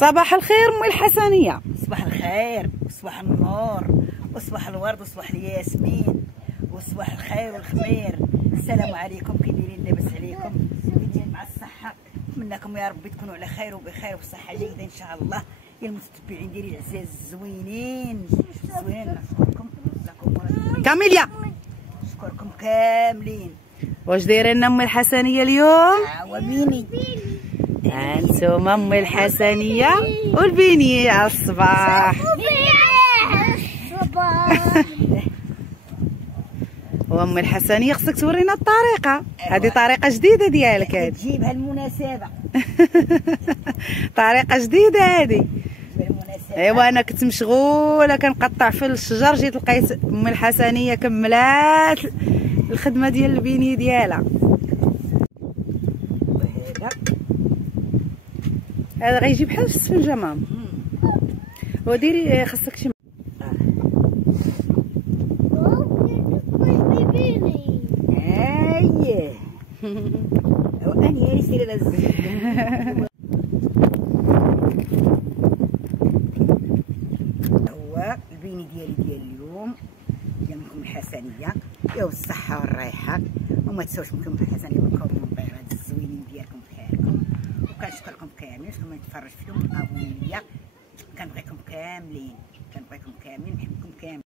صباح الخير أمي الحسنية. صباح الخير وصباح النور وصباح الورد وصباح الياسمين وصباح الخير والخمير. السلام عليكم، كي دايرين؟ لاباس عليكم؟ كي مع الصحة؟ نتمنىكم يا ربي تكونوا على خير وبخير وبصحة جيدة إن شاء الله. يا المتتبعين ديالي العزاز الزوينين نشكركم كاميليا نشكركم كاملين. واش دايره لنا أمي الحسنية اليوم؟ وبيني انتم أمي الحسنية والبيني على الصباح. وأمي الحسنية خصك تورينا الطريقة، هذه طريقة جديدة ديالك هذه. تجيبها المناسبة. طريقة جديدة هذه. ايوا انا كنت مشغولة كنقطع في الشجر، جيت لقيت أمي الحسنية كملات الخدمة ديال البيني ديالها. هذا غيجي بحال السفنجة ماما. وديري خاصك شي اييه واني يا ريسير لازم. هو البيني ديالي ديال اليوم ديال منكم الحسنيه، يا الصحه والريحه، وما تنساوش منكم الحسنيه منكم المبيضات الزوينين ديالكم في حالكم. وكنشكركم كاملين شكون ما يتفرج فيهم ابوني ليا. كنبغيكم كاملين، كنبغيكم كاملين، نحبكم كاملين.